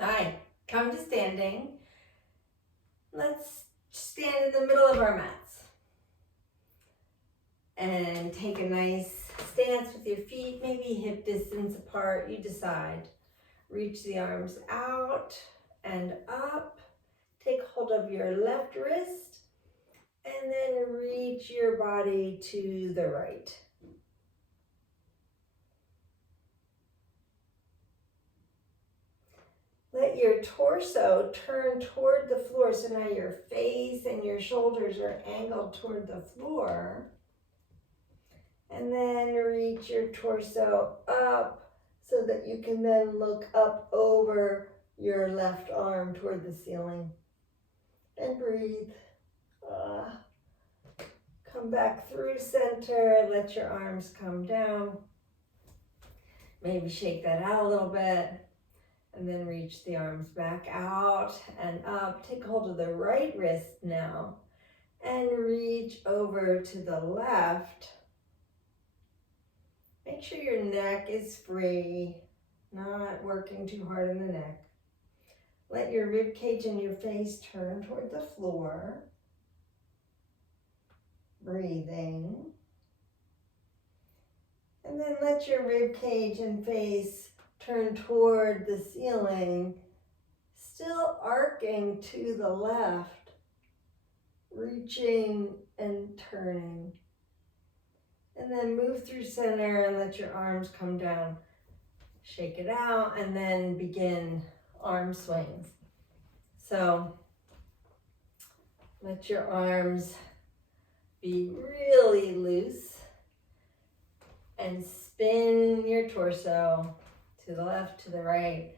Hi, come to standing. Let's stand in the middle of our mats and take a nice stance with your feet, maybe hip distance apart, you decide. Reach the arms out and up. Take hold of your left wrist and then reach your body to the right. Let your torso turn toward the floor, so now your face and your shoulders are angled toward the floor. And then reach your torso up so that you can then look up over your left arm toward the ceiling. And breathe. Come back through center, let your arms come down. Maybe shake that out a little bit. And then reach the arms back out and up. Take hold of the right wrist now and reach over to the left. Make sure your neck is free, not working too hard in the neck. Let your rib cage and your face turn toward the floor. Breathing. And then let your rib cage and face turn toward the ceiling, still arcing to the left, reaching and turning. And then move through center and let your arms come down. Shake it out and then begin arm swings. So let your arms be really loose and spin your torso to the left, to the right.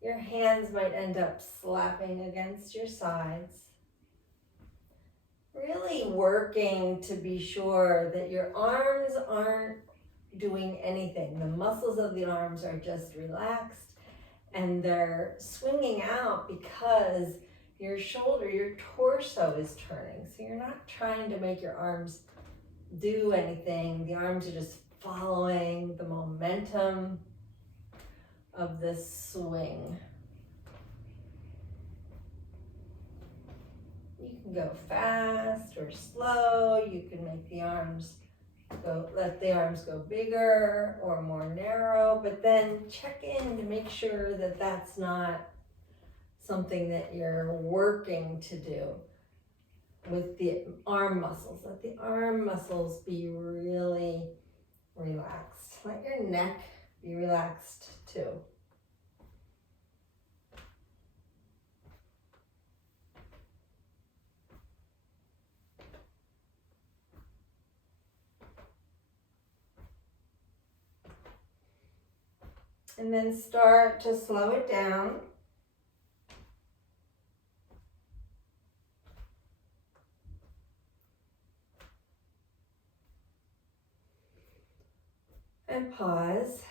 Your hands might end up slapping against your sides. Really working to be sure that your arms aren't doing anything. The muscles of the arms are just relaxed and they're swinging out because your shoulder, your torso is turning. So you're not trying to make your arms do anything. The arms are just following the momentum of this swing. You can go fast or slow. You can make the arms let the arms go bigger or more narrow, but then check in to make sure that that's not something that you're working to do with the arm muscles. Let the arm muscles be really relaxed. Let your neck be relaxed too. And then start to slow it down. And pause.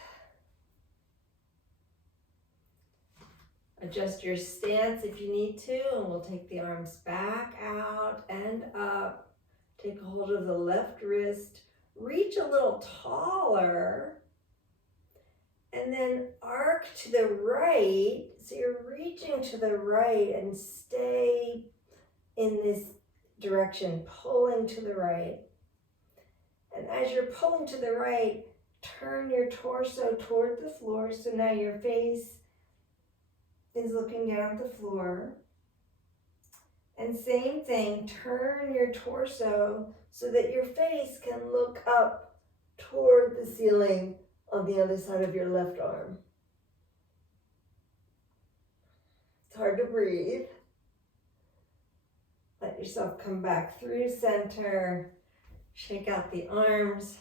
Adjust your stance if you need to, and we'll take the arms back out and up. Take hold of the left wrist. Reach a little taller. And then arc to the right. So you're reaching to the right and stay in this direction, pulling to the right. And as you're pulling to the right, turn your torso toward the floor. So now your face is looking down at the floor. And same thing, turn your torso so that your face can look up toward the ceiling on the other side of your left arm. It's hard to breathe. Let yourself come back through center. Shake out the arms.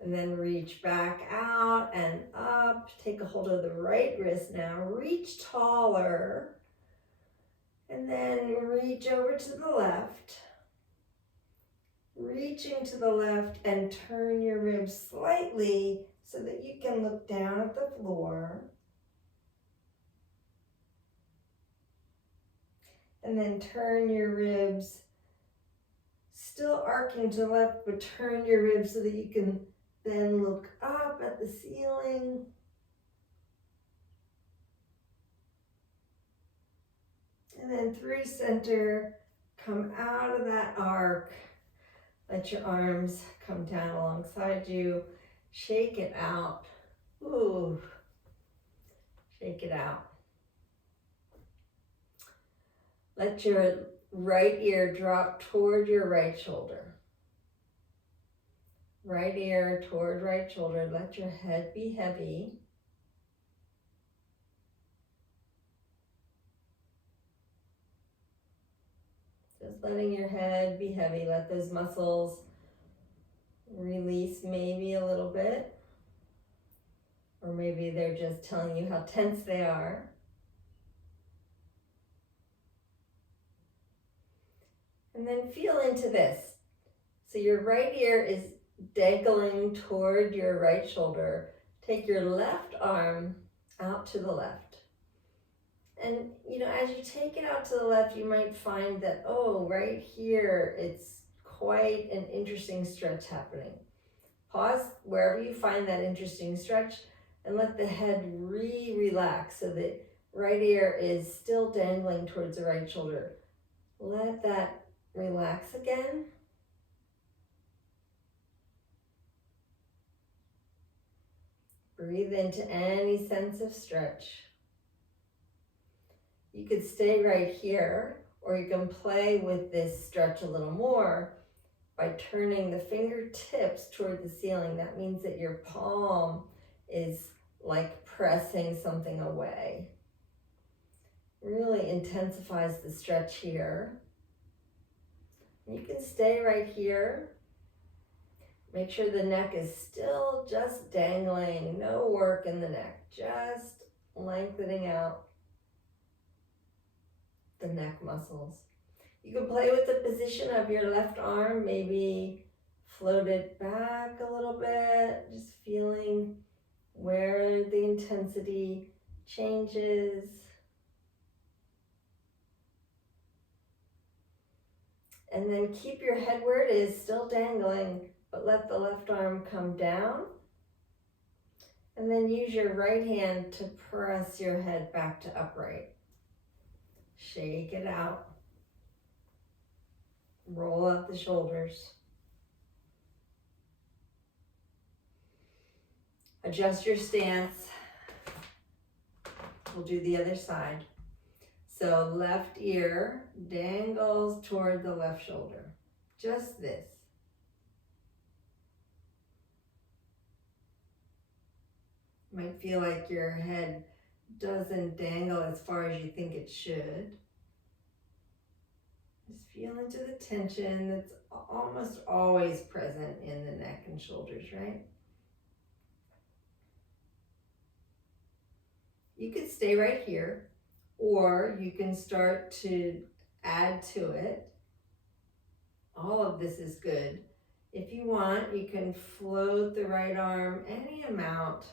And then reach back out and up. Take a hold of the right wrist now. Reach taller. And then reach over to the left. Reaching to the left and turn your ribs slightly so that you can look down at the floor. And then turn your ribs, still arcing to the left, but turn your ribs so that you can then look up at the ceiling. And then through center, come out of that arc. Let your arms come down alongside you. Shake it out. Ooh. Shake it out. Let your right ear drop toward your right shoulder. Right ear toward right shoulder. Let your head be heavy. Just letting your head be heavy. Let those muscles release maybe a little bit. Or maybe they're just telling you how tense they are. And then feel into this. So your right ear is dangling toward your right shoulder. Take your left arm out to the left. And as you take it out to the left, you might find that, oh, right here, it's quite an interesting stretch happening. Pause wherever you find that interesting stretch and let the head relax so that right ear is still dangling towards the right shoulder. Let that relax again. Breathe into any sense of stretch. You could stay right here, or you can play with this stretch a little more by turning the fingertips toward the ceiling. That means that your palm is like pressing something away. Really intensifies the stretch here. You can stay right here. Make sure the neck is still just dangling, no work in the neck, just lengthening out the neck muscles. You can play with the position of your left arm, maybe float it back a little bit, just feeling where the intensity changes. And then keep your head where it is, still dangling, but let the left arm come down. And then use your right hand to press your head back to upright. Shake it out. Roll out the shoulders. Adjust your stance. We'll do the other side. So left ear dangles toward the left shoulder. Just this. Might feel like your head doesn't dangle as far as you think it should. Just feel into the tension that's almost always present in the neck and shoulders, right? You could stay right here, or you can start to add to it. All of this is good. If you want, you can float the right arm any amount.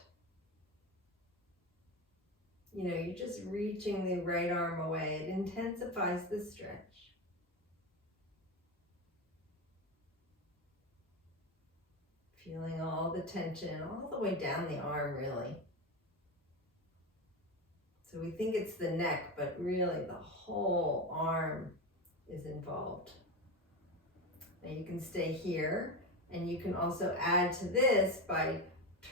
You're just reaching the right arm away. It intensifies the stretch. Feeling all the tension all the way down the arm, really. So we think it's the neck, but really the whole arm is involved. Now you can stay here, and you can also add to this by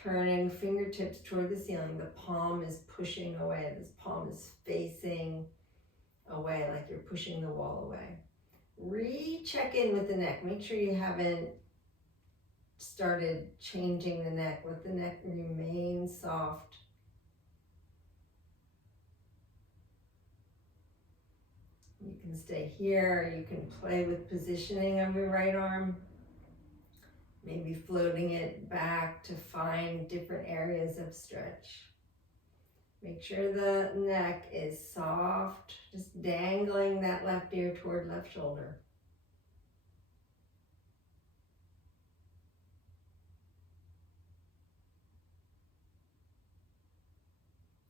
turning fingertips toward the ceiling. The palm is pushing away. This palm is facing away like you're pushing the wall away. Recheck in with the neck. Make sure you haven't started changing the neck. Let the neck remain soft. You can stay here. You can play with positioning of your right arm. Maybe floating it back to find different areas of stretch. Make sure the neck is soft, just dangling that left ear toward left shoulder.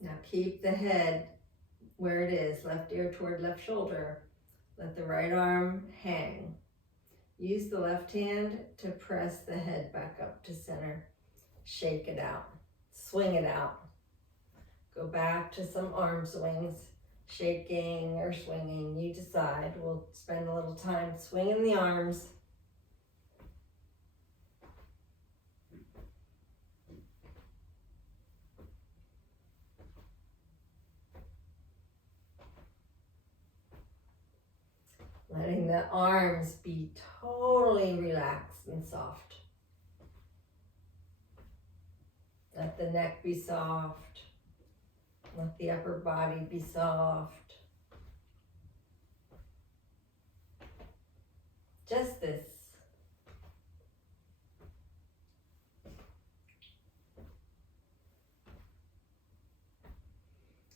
Now keep the head where it is, left ear toward left shoulder. Let the right arm hang. Use the left hand to press the head back up to center. Shake it out. Swing it out. Go back to some arm swings. shaking or swinging, you decide. We'll spend a little time swinging the arms. Letting the arms be totally relaxed and soft. Let the neck be soft. Let the upper body be soft. Just this.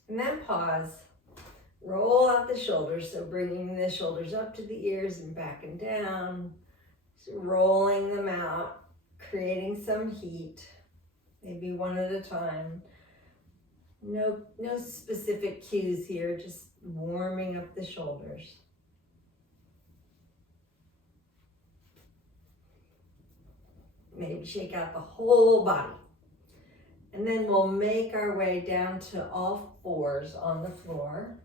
And then pause. Roll out the shoulders, so bringing the shoulders up to the ears and back and down. So rolling them out, creating some heat, maybe one at a time. No specific cues here, just warming up the shoulders. Maybe shake out the whole body. And then we'll make our way down to all fours on the floor.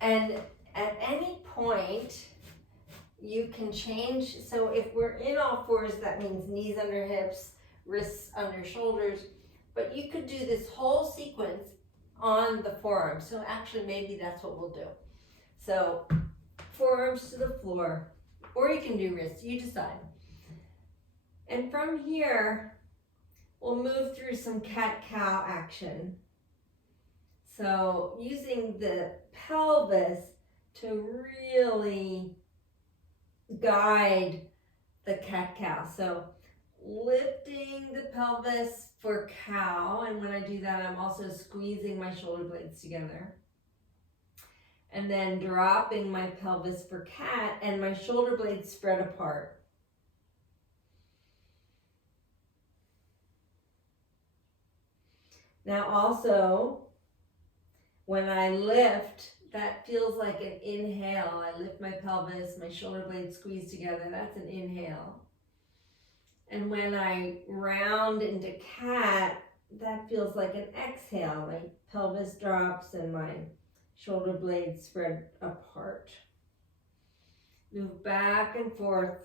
And at any point, you can change. So if we're in all fours, that means knees under hips, wrists under shoulders. But you could do this whole sequence on the forearms. So actually, maybe that's what we'll do. So forearms to the floor, or you can do wrists, you decide. And from here, we'll move through some cat-cow action. So using the pelvis to really guide the cat-cow. So lifting the pelvis for cow, and when I do that, I'm also squeezing my shoulder blades together. And then dropping my pelvis for cat, and my shoulder blades spread apart. Now also, when I lift, that feels like an inhale. I lift my pelvis, my shoulder blades squeeze together. That's an inhale. And when I round into cat, that feels like an exhale. My pelvis drops and my shoulder blades spread apart. Move back and forth.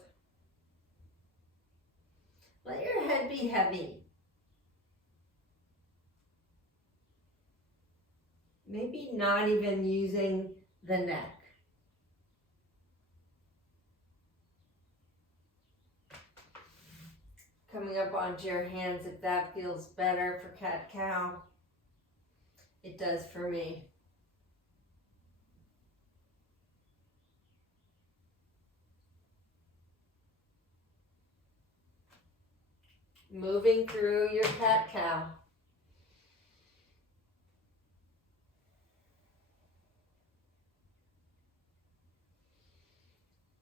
Let your head be heavy. Maybe not even using the neck. Coming up onto your hands if that feels better for cat-cow. It does for me. Moving through your cat-cow.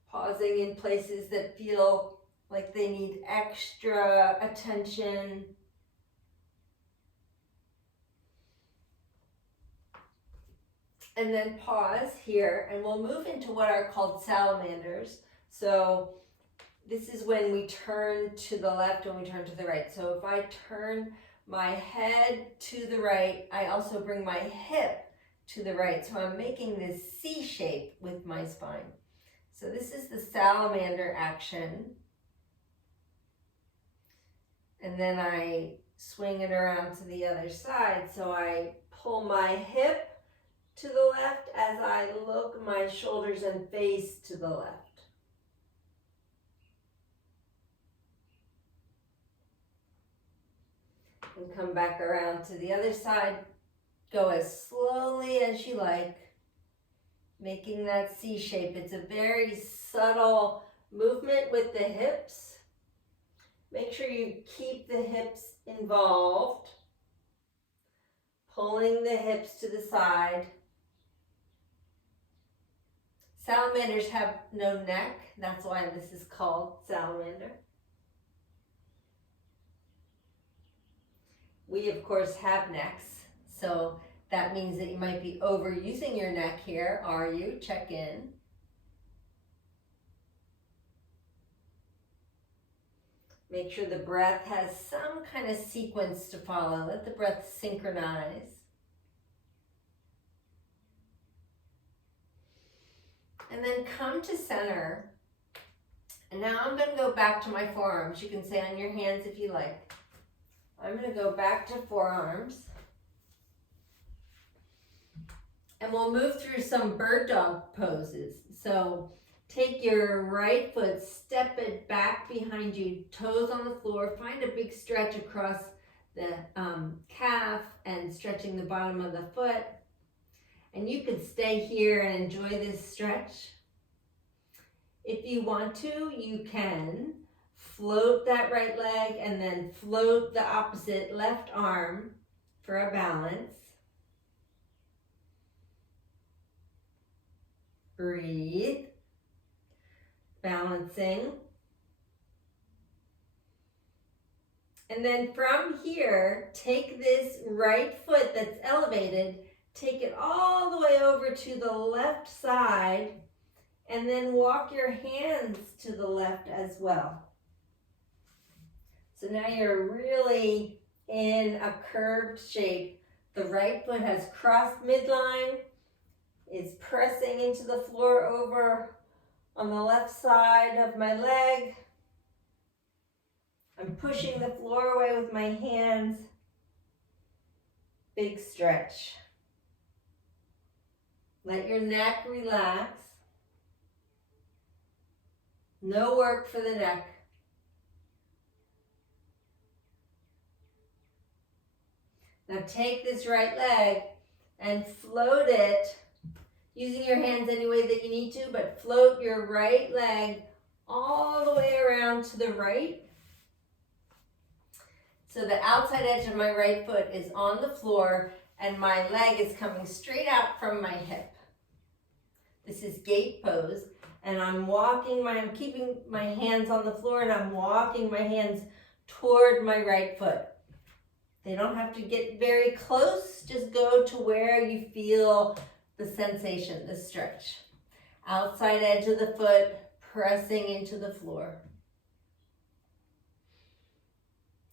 Pausing in places that feel like they need extra attention. And then pause here, and we'll move into what are called salamanders. So this is when we turn to the left and we turn to the right. So if I turn my head to the right, I also bring my hip to the right. So I'm making this C shape with my spine. So this is the salamander action. And then I swing it around to the other side. So I pull my hip to the left as I look my shoulders and face to the left. And come back around to the other side. Go as slowly as you like, making that C shape. It's a very subtle movement with the hips. Make sure you keep the hips involved. Pulling the hips to the side. Salamanders have no neck. That's why this is called salamander. We, of course, have necks. So that means that you might be overusing your neck here. Are you? Check in. Make sure the breath has some kind of sequence to follow. Let the breath synchronize. And then come to center. And now I'm going to go back to my forearms. You can stay on your hands if you like. I'm going to go back to forearms. And we'll move through some bird dog poses. So take your right foot, step it back behind you, toes on the floor. Find a big stretch across the calf and stretching the bottom of the foot. And you could stay here and enjoy this stretch. If you want to, you can float that right leg and then float the opposite left arm for a balance. Breathe. Balancing. And then from here, take this right foot that's elevated, take it all the way over to the left side, and then walk your hands to the left as well. So now you're really in a curved shape. The right foot has crossed midline, is pressing into the floor over on the left side of my leg. I'm pushing the floor away with my hands. Big stretch. Let your neck relax. No work for the neck. Now take this right leg and float it, using your hands any way that you need to, but float your right leg all the way around to the right. So the outside edge of my right foot is on the floor and my leg is coming straight out from my hip. This is gate pose, and I'm keeping my hands on the floor and I'm walking my hands toward my right foot. They don't have to get very close, just go to where you feel the sensation, the stretch. Outside edge of the foot, pressing into the floor.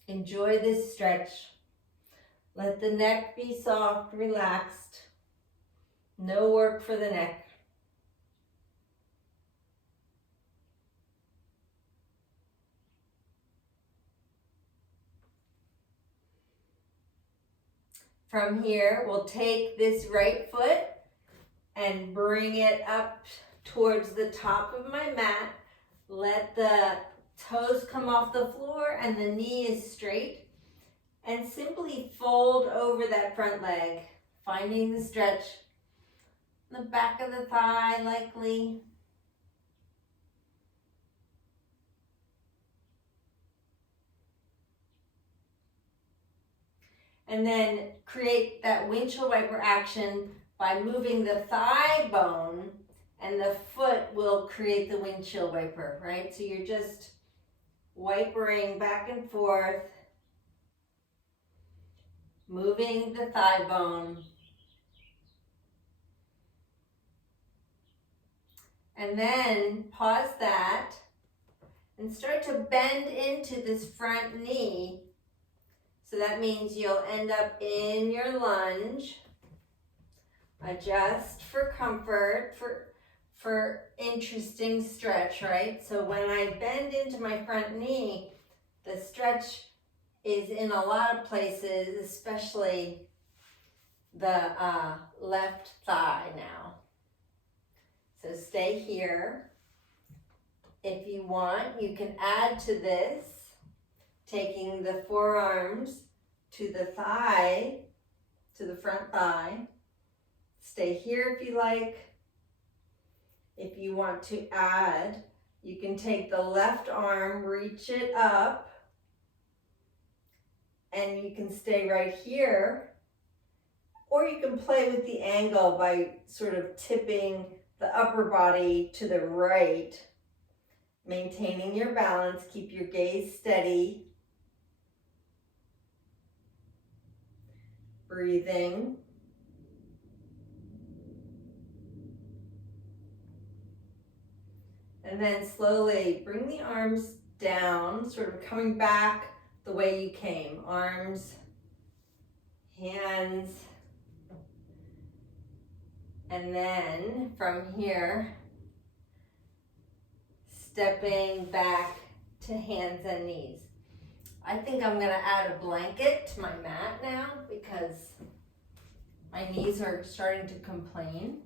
Enjoy this stretch. Let the neck be soft, relaxed. No work for the neck. From here, we'll take this right foot and bring it up towards the top of my mat. Let the toes come off the floor and the knee is straight. And simply fold over that front leg, finding the stretch. The back of the thigh likely. And then create that windshield wiper action by moving the thigh bone, and the foot will create the windshield wiper, right? So you're just wipering back and forth, moving the thigh bone. And then pause that and start to bend into this front knee. So that means you'll end up in your lunge. Adjust for comfort, for interesting stretch, right? So when I bend into my front knee, the stretch is in a lot of places, especially the left thigh now. So stay here. If you want, you can add to this, taking the forearms to the thigh, to the front thigh. Stay here if you like. If you want to add, you can take the left arm, reach it up, and you can stay right here. Or you can play with the angle by sort of tipping the upper body to the right, maintaining your balance. Keep your gaze steady. Breathing. And then slowly bring the arms down, sort of coming back the way you came. Arms, hands, and then from here, stepping back to hands and knees. I think I'm gonna add a blanket to my mat now because my knees are starting to complain.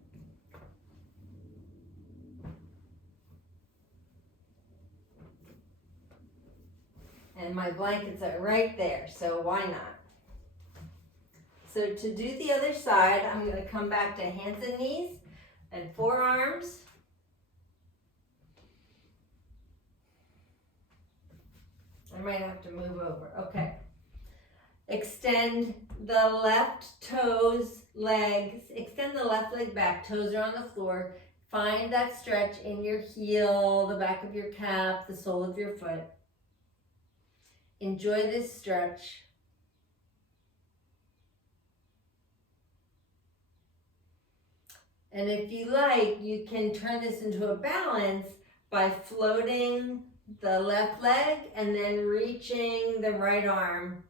And my blankets are right there, so why not? So to do the other side, I'm going to come back to hands and knees and forearms. I might have to move over. Okay. Extend the left toes, legs. Extend the left leg back. Toes are on the floor. Find that stretch in your heel, the back of your calf, the sole of your foot. Enjoy this stretch. And if you like, you can turn this into a balance by floating the left leg and then reaching the right arm.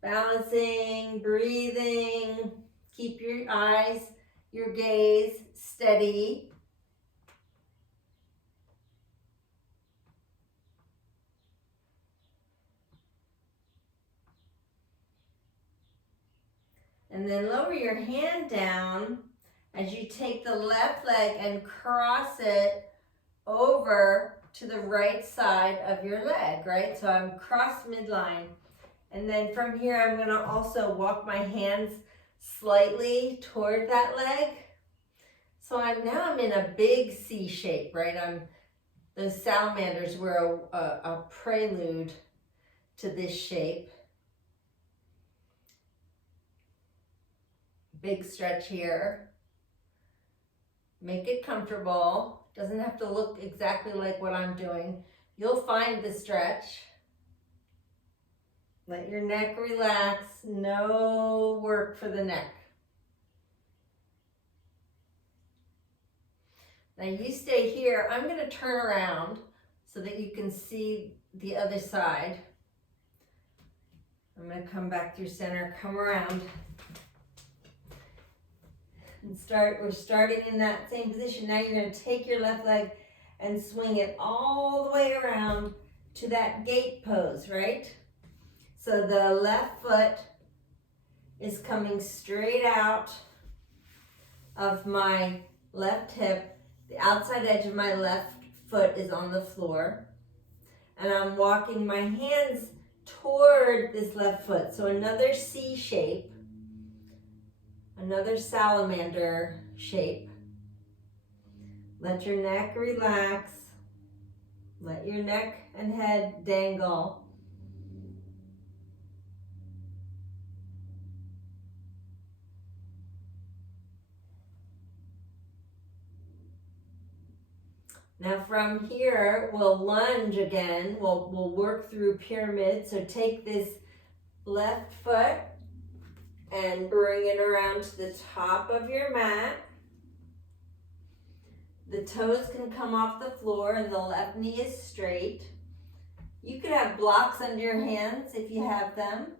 Balancing, breathing, keep your eyes, your gaze steady. And then lower your hand down as you take the left leg and cross it over to the right side of your leg, right? So I'm crossed midline. And then from here, I'm gonna also walk my hands slightly toward that leg. So now I'm in a big C shape, right? Those salamanders were a prelude to this shape. Big stretch here. Make it comfortable. Doesn't have to look exactly like what I'm doing. You'll find the stretch. Let your neck relax. No work for the neck. Now you stay here. I'm going to turn around so that you can see the other side. I'm going to come back through center, come around. And we're starting in that same position. Now you're going to take your left leg and swing it all the way around to that gate pose, right? So the left foot is coming straight out of my left hip. The outside edge of my left foot is on the floor. And I'm walking my hands toward this left foot. So another C shape. Another salamander shape. Let your neck relax. Let your neck and head dangle. Now from here, we'll lunge again. We'll work through pyramid. So take this left foot and bring it around to the top of your mat. The toes can come off the floor and the left knee is straight. You could have blocks under your hands if you have them.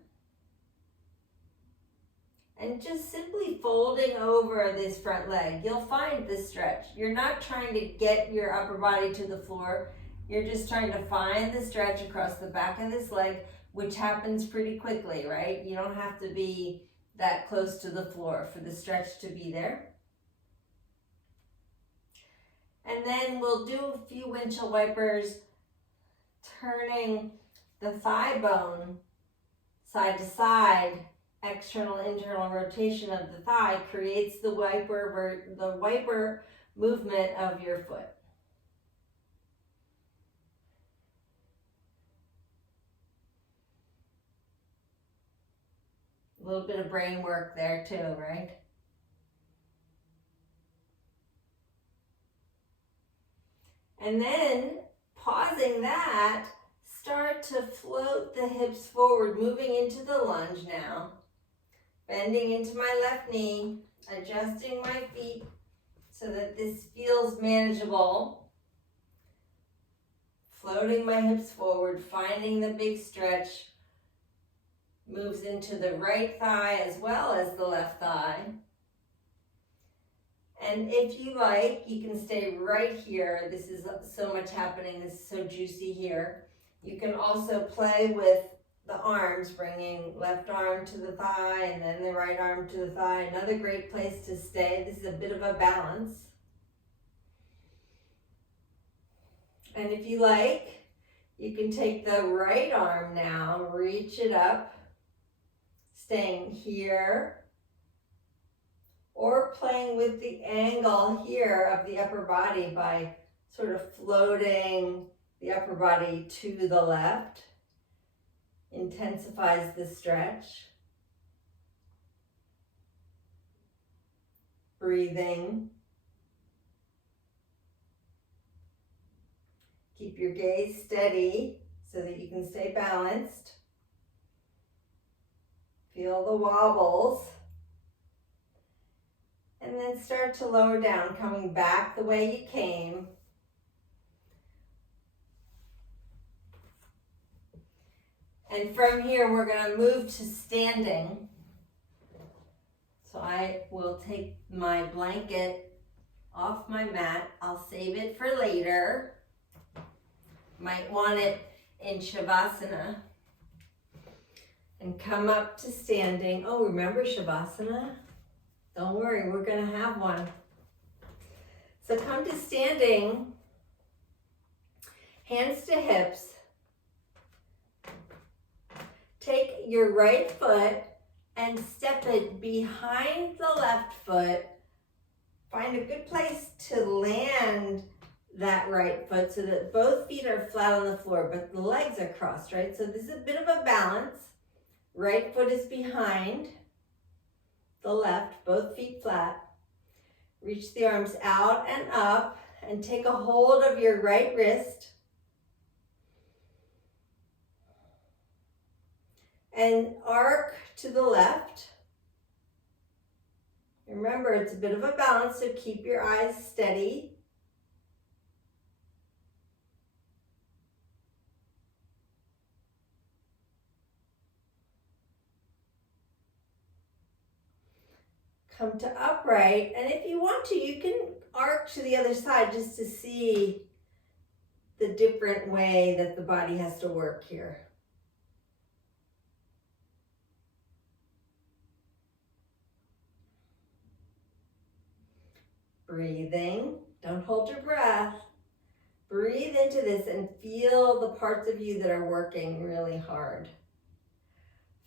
And just simply folding over this front leg, you'll find this stretch. You're not trying to get your upper body to the floor. You're just trying to find the stretch across the back of this leg, which happens pretty quickly, right? You don't have to be that close to the floor for the stretch to be there. And then we'll do a few windshield wipers, turning the thigh bone side to side. External, internal rotation of the thigh creates the wiper movement of your foot. A little bit of brain work there too, right? And then, pausing that, start to float the hips forward, moving into the lunge now. Bending into my left knee, adjusting my feet so that this feels manageable. Floating my hips forward, finding the big stretch. Moves into the right thigh as well as the left thigh. And if you like, you can stay right here. This is so much happening. This is so juicy here. You can also play with the arms, bringing left arm to the thigh and then the right arm to the thigh. Another great place to stay. This is a bit of a balance. And if you like, you can take the right arm now, reach it up, staying here, or playing with the angle here of the upper body by sort of floating the upper body to the left. Intensifies the stretch. Breathing. Keep your gaze steady so that you can stay balanced. Feel the wobbles. And then start to lower down, coming back the way you came. And from here, we're going to move to standing. So I will take my blanket off my mat. I'll save it for later. Might want it in Shavasana. And come up to standing. Oh, remember Shavasana? Don't worry, we're going to have one. So come to standing, hands to hips. Take your right foot and step it behind the left foot. Find a good place to land that right foot so that both feet are flat on the floor, but the legs are crossed, right? So this is a bit of a balance. Right foot is behind the left, both feet flat. Reach the arms out and up and take a hold of your right wrist. And arc to the left. Remember, it's a bit of a balance, so keep your eyes steady. Come to upright, and if you want to, you can arc to the other side just to see the different way that the body has to work here. Breathing, don't hold your breath. Breathe into this and feel the parts of you that are working really hard.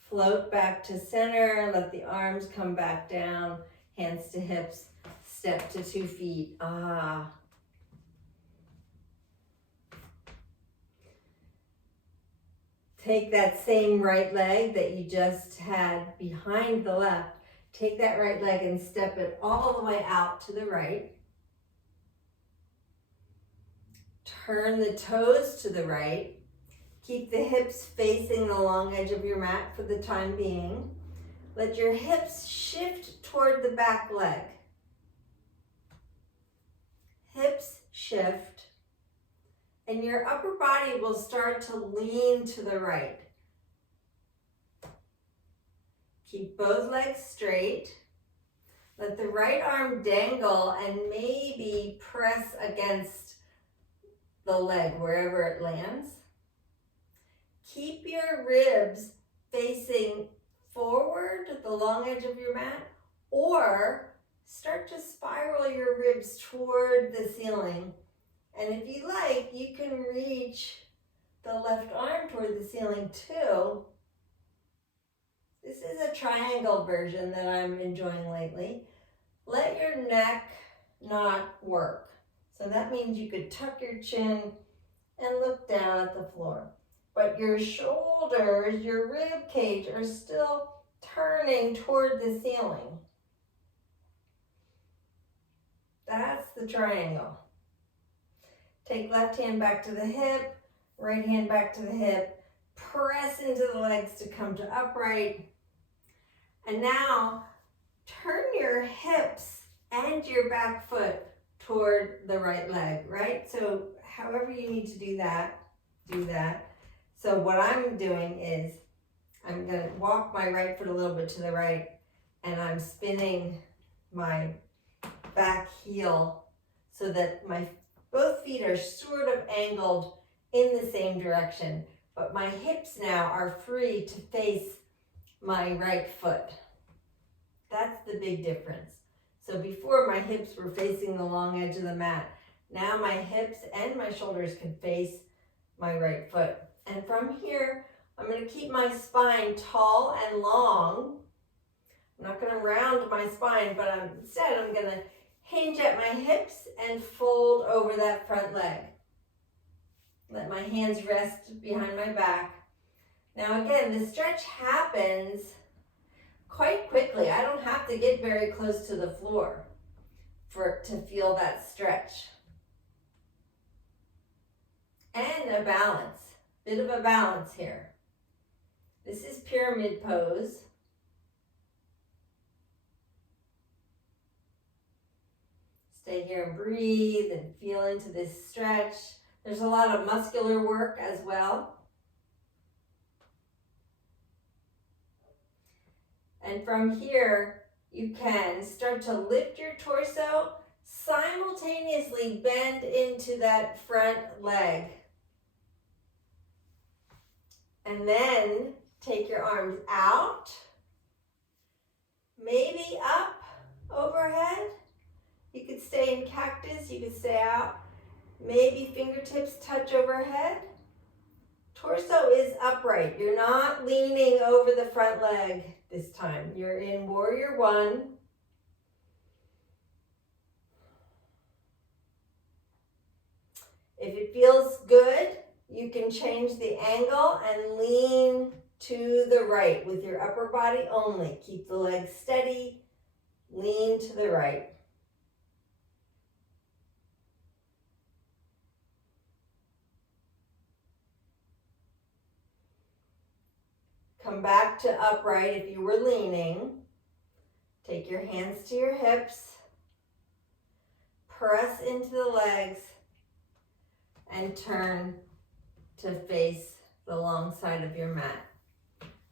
Float back to center, let the arms come back down, hands to hips, step to 2 feet. Take that same right leg that you just had behind the left. Take that right leg and step it all the way out to the right. Turn the toes to the right. Keep the hips facing the long edge of your mat for the time being. Let your hips shift toward the back leg. Hips shift, and your upper body will start to lean to the right. Keep both legs straight. Let the right arm dangle and maybe press against the leg wherever it lands. Keep your ribs facing forward, the long edge of your mat, or start to spiral your ribs toward the ceiling. And if you like, you can reach the left arm toward the ceiling too. This is a triangle version that I'm enjoying lately. Let your neck not work. So that means you could tuck your chin and look down at the floor. But your shoulders, your rib cage are still turning toward the ceiling. That's the triangle. Take left hand back to the hip, right hand back to the hip. Press into the legs to come to upright. And now turn your hips and your back foot toward the right leg, right? So however you need to do that, do that. So what I'm doing is I'm going to walk my right foot a little bit to the right, and I'm spinning my back heel so that my both feet are sort of angled in the same direction, but my hips now are free to face my right foot. That's the big difference. So before my hips were facing the long edge of the mat, now my hips and my shoulders can face my right foot. And from here, I'm going to keep my spine tall and long. I'm not going to round my spine, but instead I'm going to hinge at my hips and fold over that front leg. Let my hands rest behind my back. Now again, the stretch happens quite quickly. I don't have to get very close to the floor to feel that stretch. And a balance, bit of a balance here. This is pyramid pose. Stay here and breathe and feel into this stretch. There's a lot of muscular work as well. And from here, you can start to lift your torso, simultaneously bend into that front leg. And then take your arms out, maybe up overhead. You could stay in cactus, you could stay out. Maybe fingertips touch overhead. Torso is upright. You're not leaning over the front leg this time. You're in warrior one. If it feels good, you can change the angle and lean to the right with your upper body only. Keep the legs steady, lean to the right. Come back to upright if you were leaning. Take your hands to your hips. Press into the legs and turn to face the long side of your mat.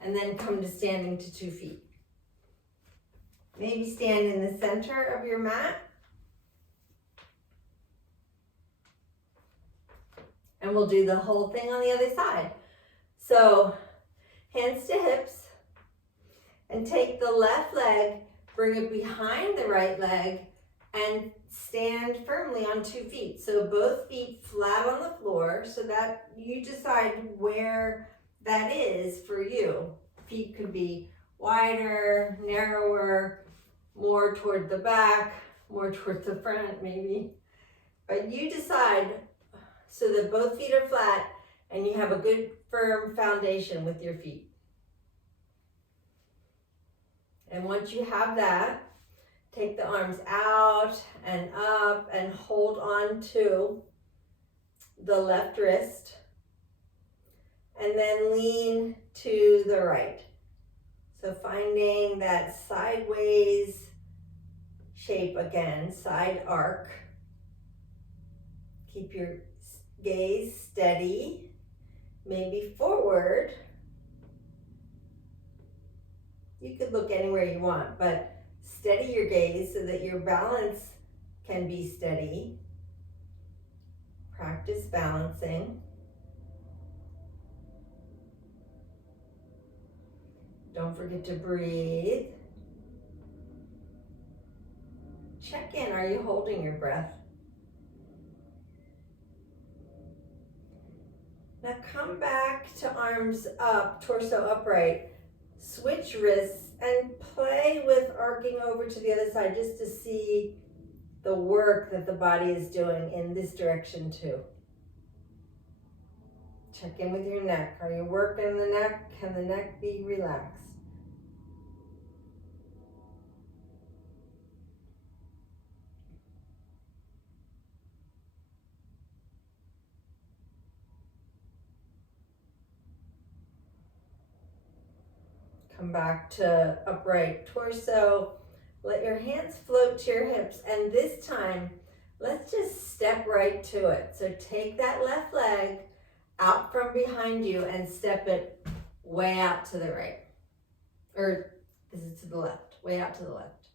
And then come to standing to 2 feet. Maybe stand in the center of your mat. And we'll do the whole thing on the other side. So, hands to hips, and take the left leg, bring it behind the right leg, and stand firmly on 2 feet. So both feet flat on the floor, so that you decide where that is for you. Feet could be wider, narrower, more toward the back, more toward the front maybe. But you decide so that both feet are flat and you have a good firm foundation with your feet. And once you have that, take the arms out and up and hold on to the left wrist. And then lean to the right. So finding that sideways shape again, side arc. Keep your gaze steady, maybe forward. You could look anywhere you want, but steady your gaze so that your balance can be steady. Practice balancing. Don't forget to breathe. Check in, are you holding your breath? Now come back to arms up, torso upright. Switch wrists and play with arcing over to the other side just to see the work that the body is doing in this direction too. Check in with your neck. Are you working the neck? Can the neck be relaxed? Come back to upright torso. Let your hands float to your hips. And this time, let's just step right to it. So take that left leg out from behind you and step it way out to the right. Or is it to the left? Way out to the left.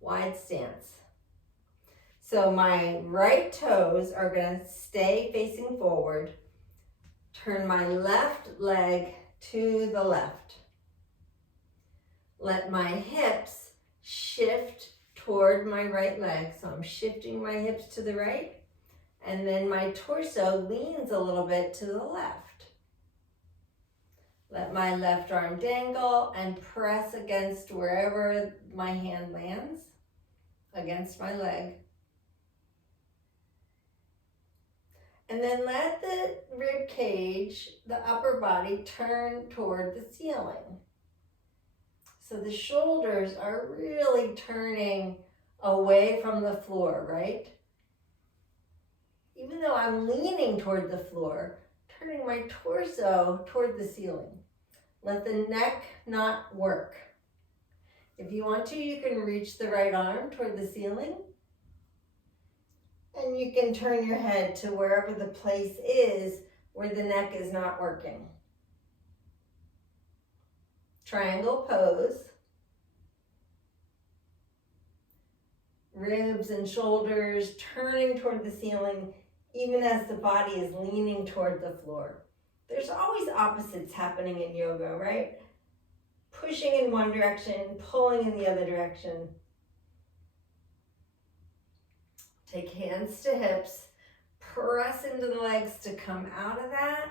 Wide stance. So my right toes are going to stay facing forward. Turn my left leg to the left. Let my hips shift toward my right leg. So I'm shifting my hips to the right, and then my torso leans a little bit to the left. Let my left arm dangle and press against wherever my hand lands, against my leg. And then let the rib cage, the upper body, turn toward the ceiling. So the shoulders are really turning away from the floor, right? Even though I'm leaning toward the floor, turning my torso toward the ceiling. Let the neck not work. If you want to, you can reach the right arm toward the ceiling. And you can turn your head to wherever the place is where the neck is not working. Triangle pose. Ribs and shoulders turning toward the ceiling even as the body is leaning toward the floor. There's always opposites happening in yoga, right? Pushing in one direction, pulling in the other direction. Take hands to hips, press into the legs to come out of that.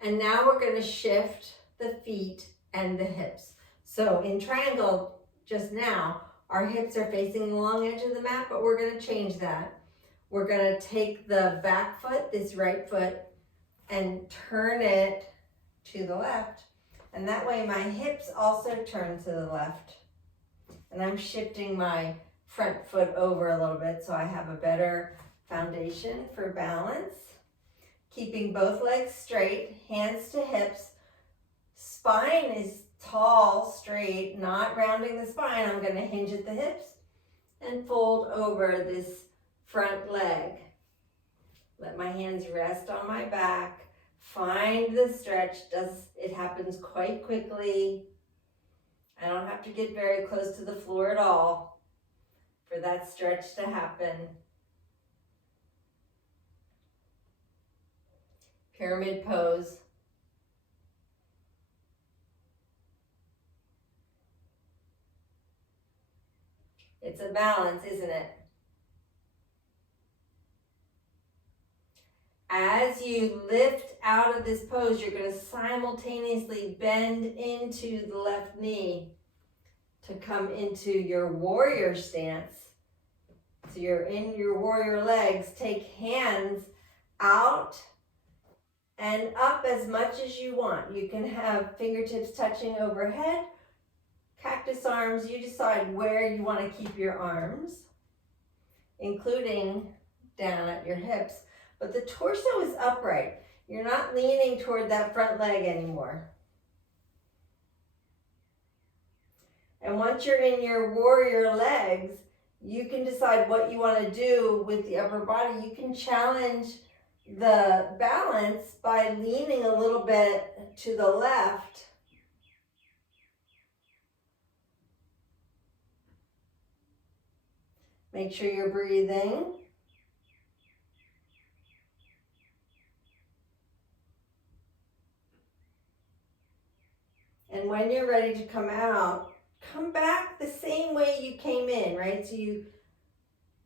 And now we're going to shift the feet and the hips. So in triangle just now, our hips are facing the long edge of the mat, but we're going to change that. We're going to take the back foot, this right foot, and turn it to the left. And that way my hips also turn to the left. And I'm shifting my front foot over a little bit so I have a better foundation for balance. Keeping both legs straight, hands to hips. Spine is tall, straight, not rounding the spine. I'm going to hinge at the hips and fold over this front leg. Let my hands rest on my back. Find the stretch. It happens quite quickly. I don't have to get very close to the floor at all for that stretch to happen. Pyramid pose. It's a balance, isn't it? As you lift out of this pose, you're going to simultaneously bend into the left knee to come into your warrior stance. So you're in your warrior legs. Take hands out and up as much as you want. You can have fingertips touching overhead. Cactus arms, you decide where you want to keep your arms, including down at your hips. But the torso is upright. You're not leaning toward that front leg anymore. And once you're in your warrior legs, you can decide what you want to do with the upper body. You can challenge the balance by leaning a little bit to the left. Make sure you're breathing. And when you're ready to come out, come back the same way you came in, right? So you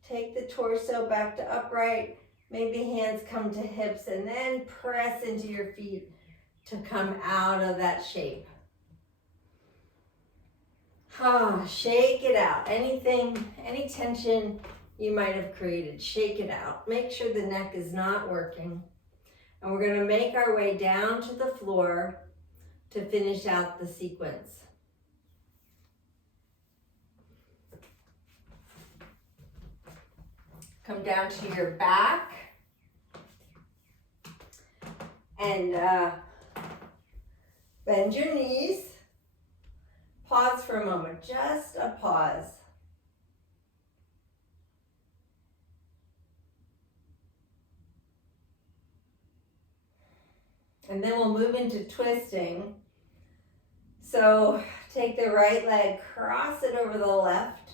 take the torso back to upright, maybe hands come to hips, and then press into your feet to come out of that shape. Shake it out. Anything, any tension you might have created, shake it out. Make sure the neck is not working. And we're going to make our way down to the floor to finish out the sequence. Come down to your back and bend your knees. Pause for a moment, just a pause. And then we'll move into twisting. So take the right leg, cross it over the left.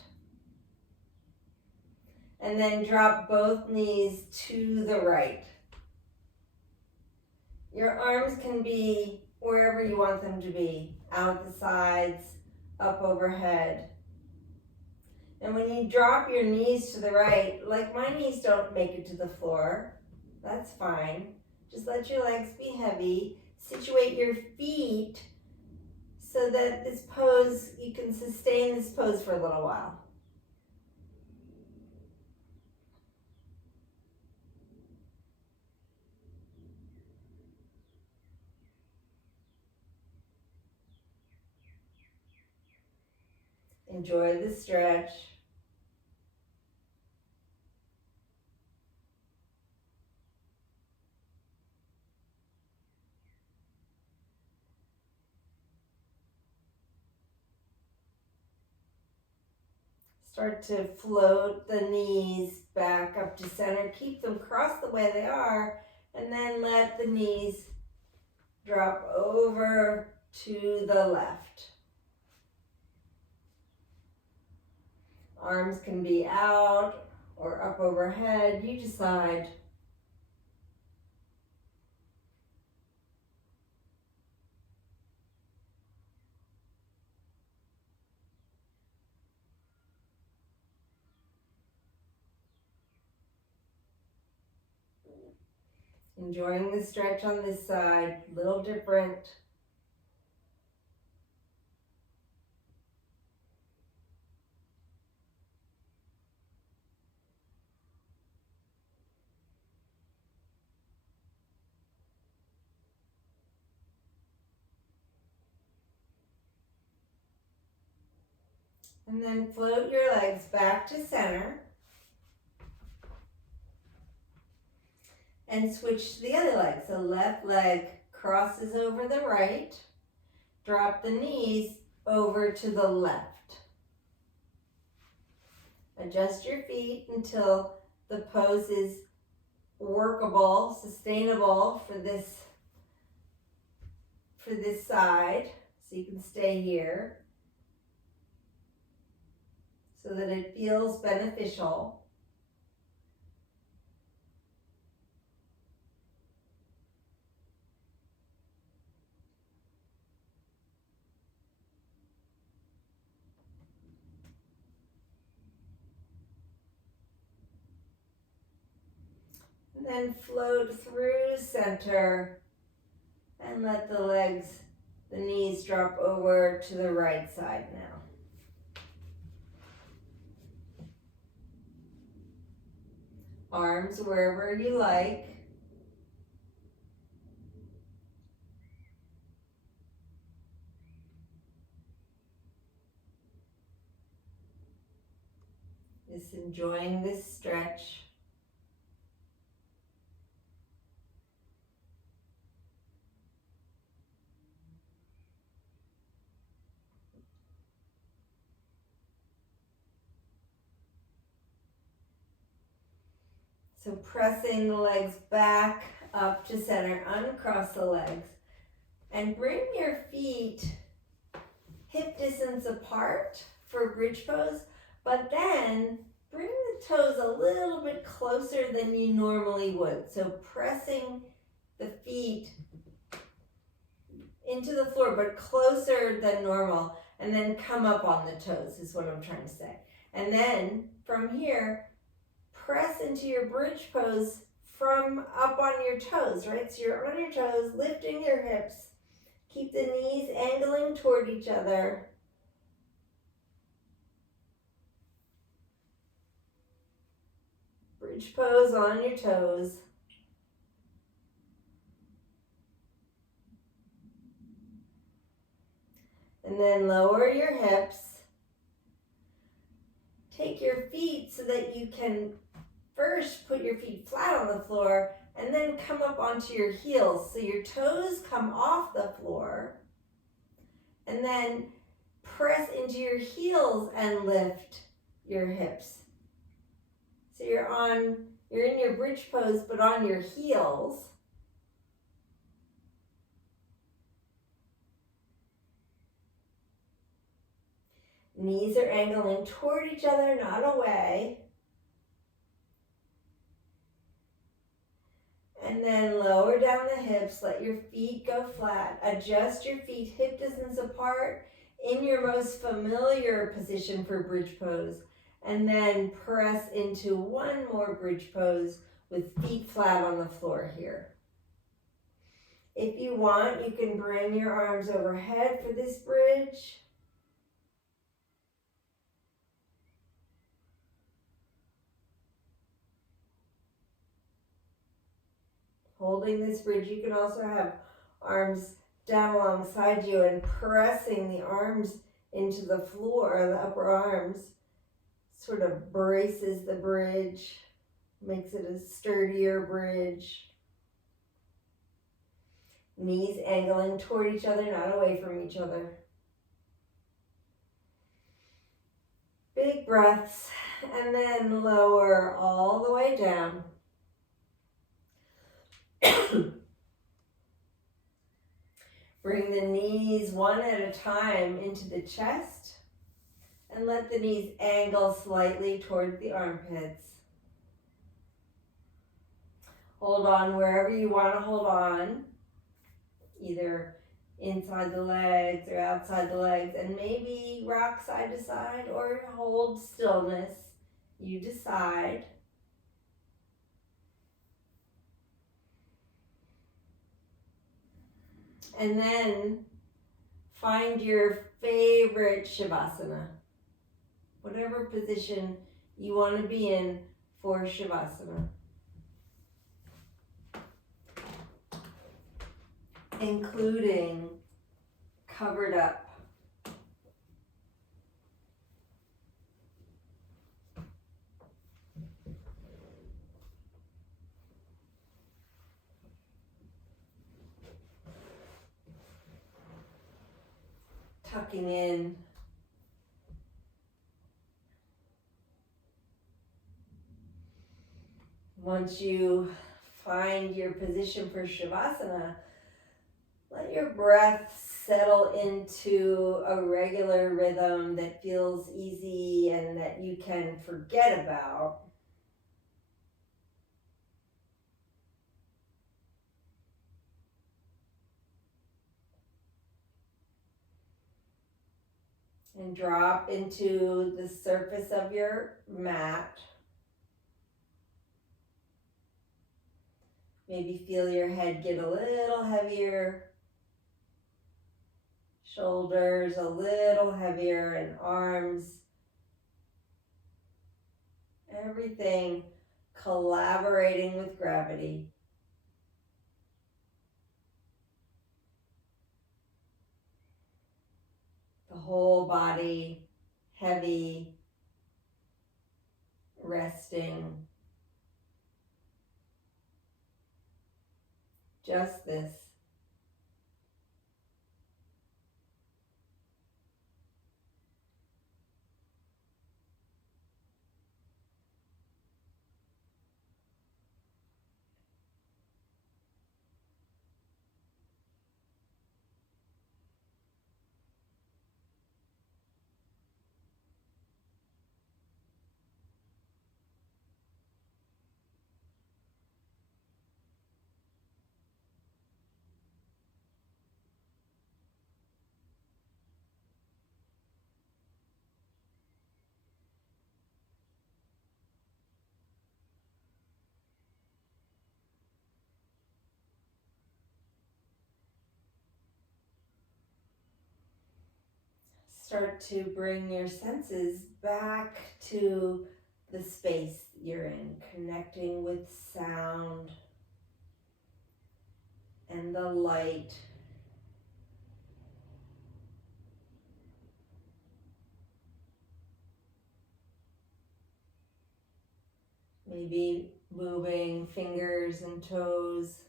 And then drop both knees to the right. Your arms can be wherever you want them to be, out the sides, up overhead. And when you drop your knees to the right, like my knees don't make it to the floor, that's fine. Just let your legs be heavy. Situate your feet so that this pose, you can sustain this pose for a little while. Enjoy the stretch. Start to float the knees back up to center. Keep them crossed the way they are, and then let the knees drop over to the left. Arms can be out or up overhead, you decide. Enjoying the stretch on this side, a little different. And then float your legs back to center. And switch to the other leg. So left leg crosses over the right. Drop the knees over to the left. Adjust your feet until the pose is workable, sustainable for this side. So you can stay here so that it feels beneficial. And then float through center and let the legs, the knees drop over to the right side now. Arms wherever you like. Just enjoying this stretch. So pressing the legs back up to center, uncross the legs, and bring your feet hip distance apart for bridge pose, but then bring the toes a little bit closer than you normally would. So pressing the feet into the floor, but closer than normal, and then come up on the toes is what I'm trying to say. And then from here, press into your bridge pose from up on your toes, right? So you're on your toes, lifting your hips. Keep the knees angling toward each other. Bridge pose on your toes. And then lower your hips. Take your feet so that you can first put your feet flat on the floor and then come up onto your heels. So your toes come off the floor. And then press into your heels and lift your hips. So you're in your bridge pose, but on your heels. Knees are angling toward each other, not away. And then lower down the hips, let your feet go flat. Adjust your feet hip distance apart in your most familiar position for bridge pose. And then press into one more bridge pose with feet flat on the floor here. If you want, you can bring your arms overhead for this bridge. Holding this bridge, you can also have arms down alongside you and pressing the arms into the floor, the upper arms, sort of braces the bridge, makes it a sturdier bridge. Knees angling toward each other, not away from each other. Big breaths, and then lower all the way down. Bring the knees one at a time into the chest, and let the knees angle slightly toward the armpits. Hold on wherever you want to hold on, either inside the legs or outside the legs, and maybe rock side to side or hold stillness. You decide. And then find your favorite Shavasana. Whatever position you want to be in for Shavasana. Including covered up. Tucking in. Once you find your position for Shavasana, let your breath settle into a regular rhythm that feels easy and that you can forget about. And drop into the surface of your mat. Maybe feel your head get a little heavier. Shoulders a little heavier, and arms. Everything collaborating with gravity. The whole body heavy, resting. Just this. Start to bring your senses back to the space you're in, connecting with sound and the light. Maybe moving fingers and toes,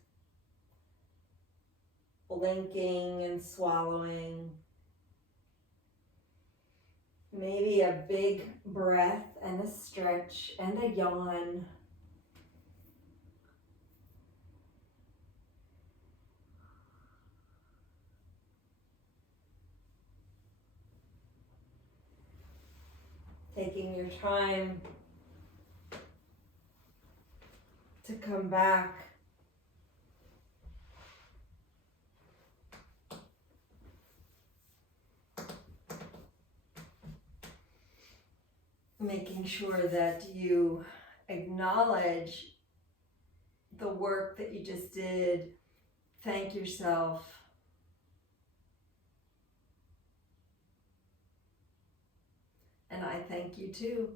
blinking and swallowing. Maybe a big breath and a stretch and a yawn. Taking your time to come back making sure that you acknowledge the work that you just did. Thank yourself. And I thank you too.